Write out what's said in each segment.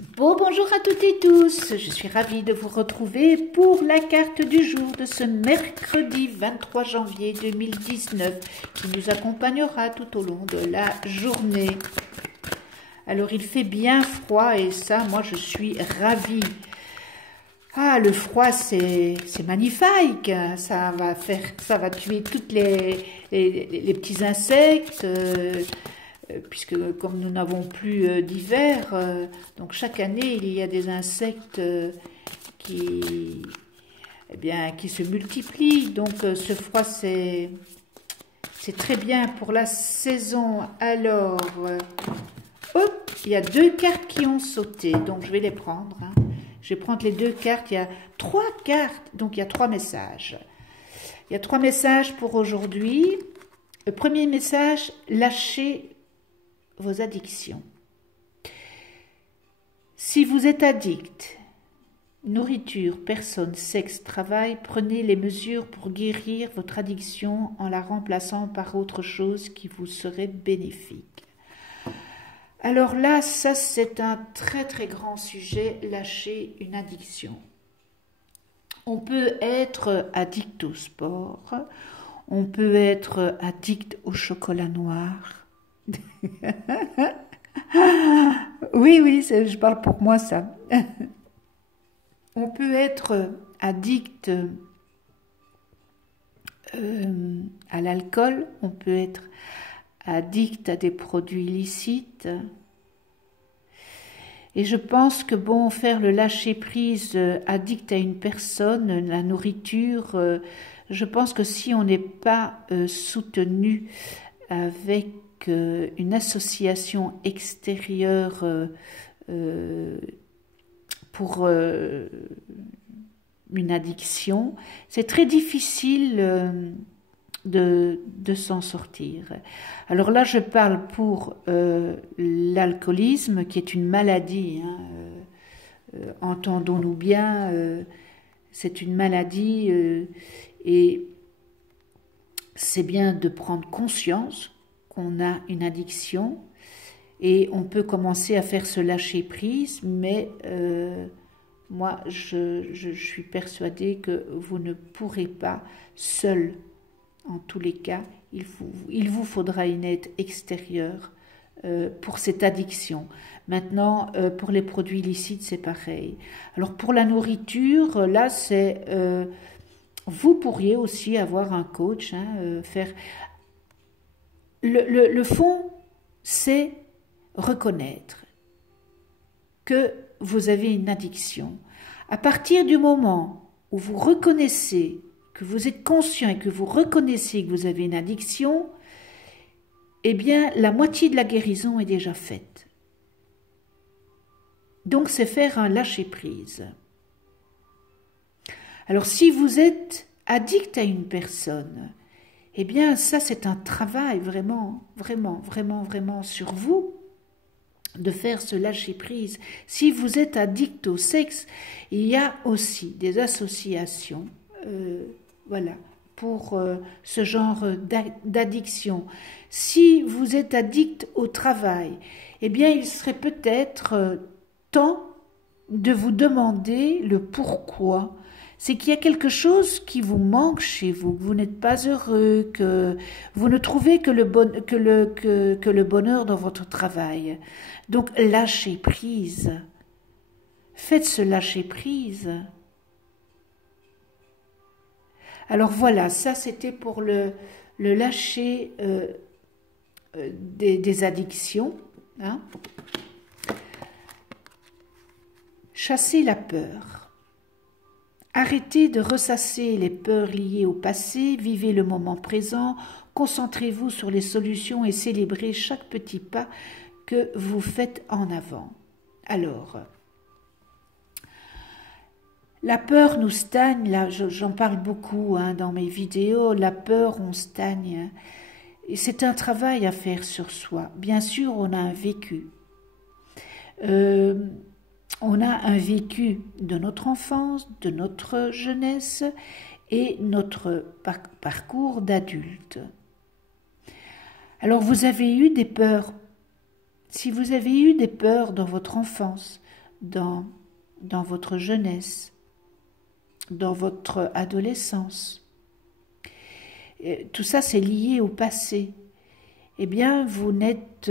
Bonjour à toutes et tous, je suis ravie de vous retrouver pour la carte du jour de ce mercredi 23 janvier 2019 qui nous accompagnera tout au long de la journée. Alors il fait bien froid et ça, moi je suis ravie. Ah, le froid c'est magnifique, ça va tuer toutes les petits insectes. Puisque comme nous n'avons plus d'hiver, donc chaque année il y a des insectes qui se multiplient. Donc ce froid c'est très bien pour la saison. Alors, hop, il y a deux cartes qui ont sauté, donc je vais les prendre. Je vais prendre les deux cartes. Il y a trois cartes, donc il y a trois messages. Il y a trois messages pour aujourd'hui. Le premier message, lâchez vos addictions. Si vous êtes addict, nourriture, personne, sexe, travail, prenez les mesures pour guérir votre addiction en la remplaçant par autre chose qui vous serait bénéfique. Alors là, ça c'est un très très grand sujet, lâcher une addiction. On peut être addict au sport, on peut être addict au chocolat noir. Oui, je parle pour moi ça. On peut être addict à l'alcool, on peut être addict à des produits illicites. Et je pense que bon, faire le lâcher-prise addict à une personne, la nourriture, je pense que si on n'est pas soutenu avec une association extérieure pour une addiction, c'est très difficile de s'en sortir. Alors là, je parle pour l'alcoolisme, qui est une maladie, entendons-nous bien, c'est une maladie et c'est bien de prendre conscience qu'on a une addiction et on peut commencer à faire ce lâcher-prise, mais moi, je suis persuadée que vous ne pourrez pas seul. En tous les cas, il vous faudra une aide extérieure pour cette addiction. Maintenant, pour les produits illicites, c'est pareil. Alors pour la nourriture, là, c'est... vous pourriez aussi avoir un coach, faire... Le fond, c'est reconnaître que vous avez une addiction. À partir du moment où vous reconnaissez, que vous êtes conscient et que vous reconnaissez que vous avez une addiction, eh bien, la moitié de la guérison est déjà faite. Donc, c'est faire un lâcher-prise. Alors, si vous êtes addict à une personne, eh bien, ça, c'est un travail vraiment sur vous, de faire ce lâcher-prise. Si vous êtes addict au sexe, il y a aussi des associations, pour ce genre d'addiction. Si vous êtes addict au travail, eh bien, il serait peut-être temps de vous demander le pourquoi. C'est qu'il y a quelque chose qui vous manque chez vous, que vous n'êtes pas heureux, que vous ne trouvez que le bonheur dans votre travail. Donc, lâchez prise. Faites ce lâcher prise. Alors voilà, ça c'était pour le lâcher des addictions. Chassez la peur. Arrêtez de ressasser les peurs liées au passé, vivez le moment présent, concentrez-vous sur les solutions et célébrez chaque petit pas que vous faites en avant. Alors, la peur nous stagne, là j'en parle beaucoup dans mes vidéos, la peur, on stagne. Et c'est un travail à faire sur soi. Bien sûr, on a un vécu. On a un vécu de notre enfance, de notre jeunesse et notre parcours d'adulte. Alors vous avez eu des peurs. Si vous avez eu des peurs dans votre enfance, dans votre jeunesse, dans votre adolescence. Et tout ça, c'est lié au passé. Eh bien, vous êtes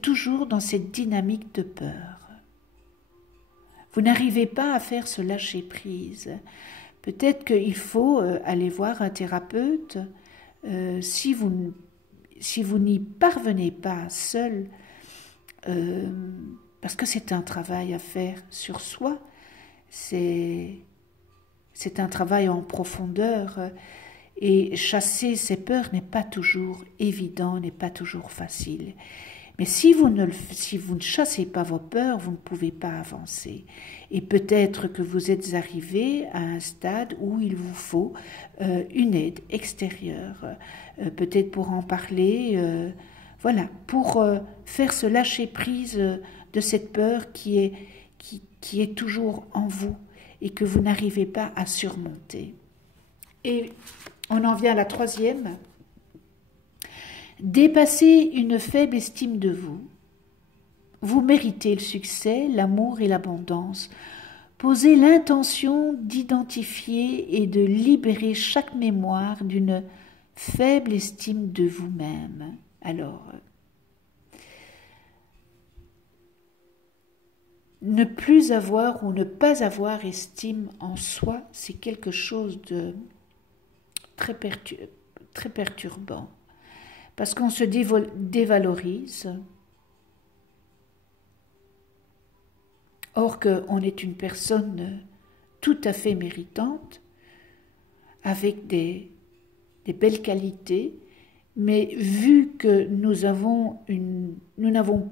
toujours dans cette dynamique de peur. Vous n'arrivez pas à faire ce lâcher-prise. Peut-être qu'il faut aller voir un thérapeute. Si vous n'y parvenez pas seul, parce que c'est un travail à faire sur soi, c'est un travail en profondeur, et chasser ces peurs n'est pas toujours évident, n'est pas toujours facile. Mais si vous ne chassez pas vos peurs, vous ne pouvez pas avancer. Et peut-être que vous êtes arrivé à un stade où il vous faut une aide extérieure, peut-être pour en parler, voilà, pour faire ce lâcher-prise de cette peur qui est toujours en vous et que vous n'arrivez pas à surmonter. Et on en vient à la troisième. Dépasser une faible estime de vous. Vous méritez le succès, l'amour et l'abondance. Posez l'intention d'identifier et de libérer chaque mémoire d'une faible estime de vous-même. Alors, ne plus avoir ou ne pas avoir estime en soi, c'est quelque chose de très perturbant. Parce qu'on se dévalorise, or qu'on est une personne tout à fait méritante, avec des belles qualités, mais vu que nous n'avons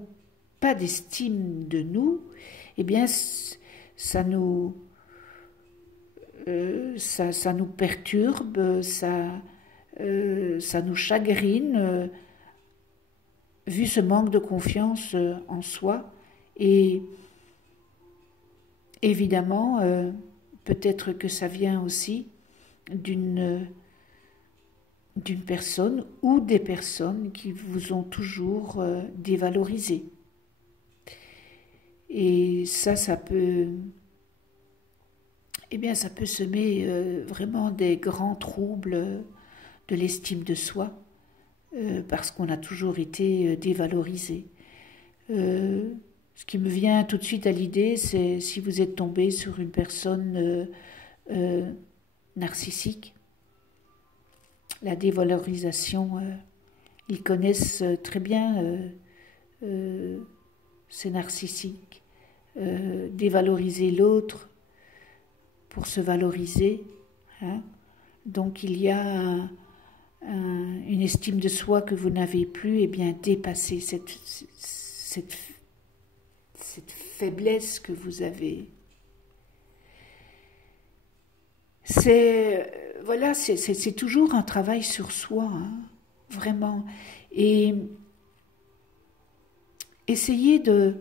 pas d'estime de nous, eh bien ça nous perturbe, ça nous chagrine, vu ce manque de confiance en soi. Et évidemment, peut-être que ça vient aussi d'une personne ou des personnes qui vous ont toujours dévalorisé. Et ça peut semer vraiment des grands troubles de l'estime de soi, parce qu'on a toujours été dévalorisé. Ce qui me vient tout de suite à l'idée, c'est si vous êtes tombé sur une personne narcissique, la dévalorisation, ils connaissent très bien ces narcissiques, dévaloriser l'autre pour se valoriser. Hein. Donc il y a une estime de soi que vous n'avez plus, et bien dépasser cette faiblesse que vous avez. C'est toujours un travail sur soi, hein, vraiment. Et essayez de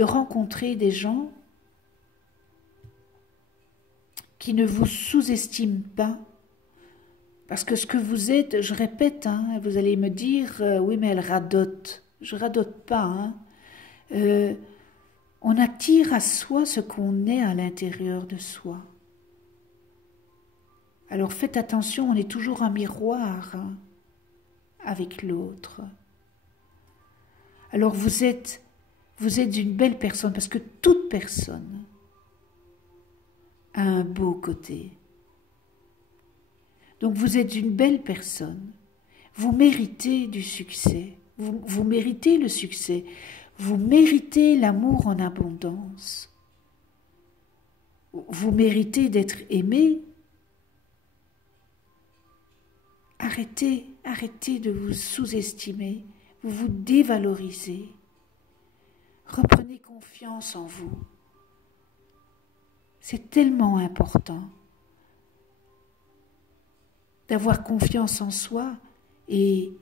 rencontrer des gens qui ne vous sous-estiment pas, parce que ce que vous êtes, je répète, hein, vous allez me dire, oui mais elle radote. Je radote pas, hein. On attire à soi ce qu'on est à l'intérieur de soi. Alors faites attention, on est toujours un miroir, hein, avec l'autre. Alors vous êtes une belle personne, parce que toute personne a un beau côté. Donc vous êtes une belle personne, vous méritez du succès, vous méritez le succès, vous méritez l'amour en abondance, vous méritez d'être aimé. Arrêtez de vous sous-estimer, vous vous dévalorisez. Reprenez confiance en vous. C'est tellement important d'avoir confiance en soi, et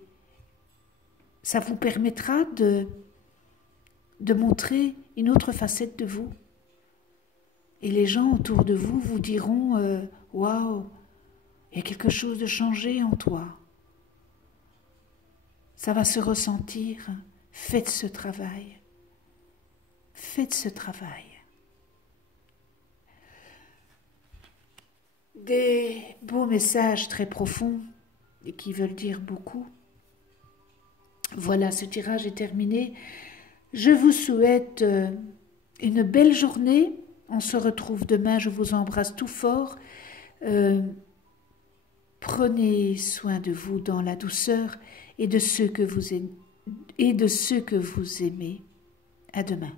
ça vous permettra de montrer une autre facette de vous. Et les gens autour de vous vous diront « Waouh, il y a quelque chose de changé en toi. » Ça va se ressentir. Faites ce travail. faites ce travail. Des beaux messages très profonds et qui veulent dire beaucoup. Voilà, ce tirage est terminé. Je vous souhaite une belle journée. On se retrouve demain. Je vous embrasse tout fort. Prenez soin de vous dans la douceur et de ceux que vous aimez. À demain.